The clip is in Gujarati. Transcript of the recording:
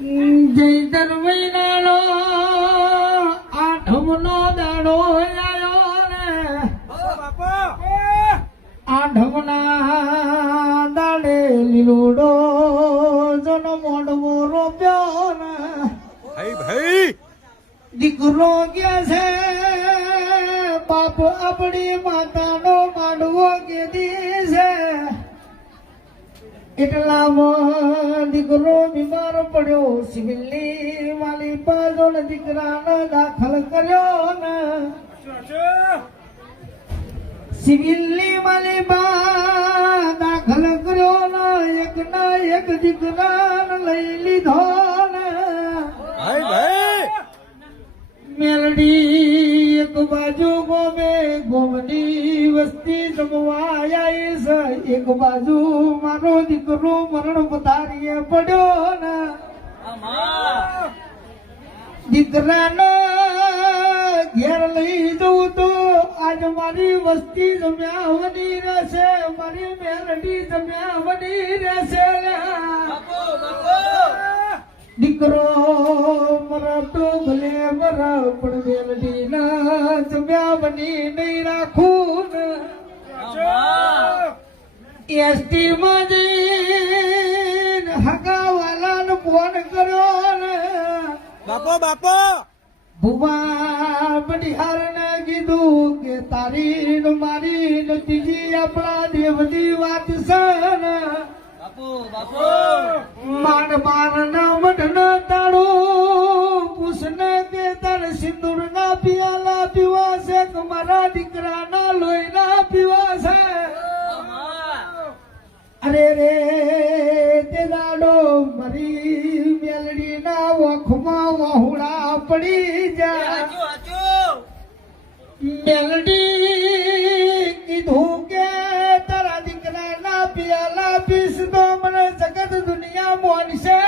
જૈતર મહિનાનો આઠમનો દાડો આયો ને આઠમના દાડે લીલુડો જનો મોડવો રોપ્યો ને ભાઈ દીકરો કે છે બાપ આપણી માતાનો માંડવો કીધી છે એટલામાં દીકરો બીમાર પડ્યો સિવિલની વાલી પાછો દીકરાને દાખલ કર્યો ને સિવિલની વાલી બા દાખલ કર્યો ને એક ના એક દીકરાને લઈ લીધો ને ભાઈ મેલડી એક બાજુ ગોમે ગોમની વસ્તી જમવા આવી છે એક બાજુ મારો દીકરો મરણ પથારીએ પડ્યો ને દીકરાને ઘેર લઈ જવું તો આજ મારી વસ્તી જમ્યા વની રહેશે મારી મેલડી જમ્યા વની રહેશે દીકરો મરતો ભલે મર પણ મેલડી ના જમ્યા બની નહીં રાખું ને એસટી માં જઈને હગાવાલાને ફોન કર્યો ને બાપો ભુવા બડિહાર ને કીધું કે તારી ને મારી ને ત્રીજી આપણા દેવની વાત છે ને માન ના મઢ તાળો પૂછને કે તારે સિંદૂર ના પિયાલા પીવા છે કે મારા દીકરા ના લોહી ના પીવા છે અરે રે તે દાડો મારી મેલડી ના વખમાં વહુડા પડી જાય મેલડી કીધું કે તારા દીકરા ના પિયાલા પીસ તો મને જગત દુનિયા મોનશે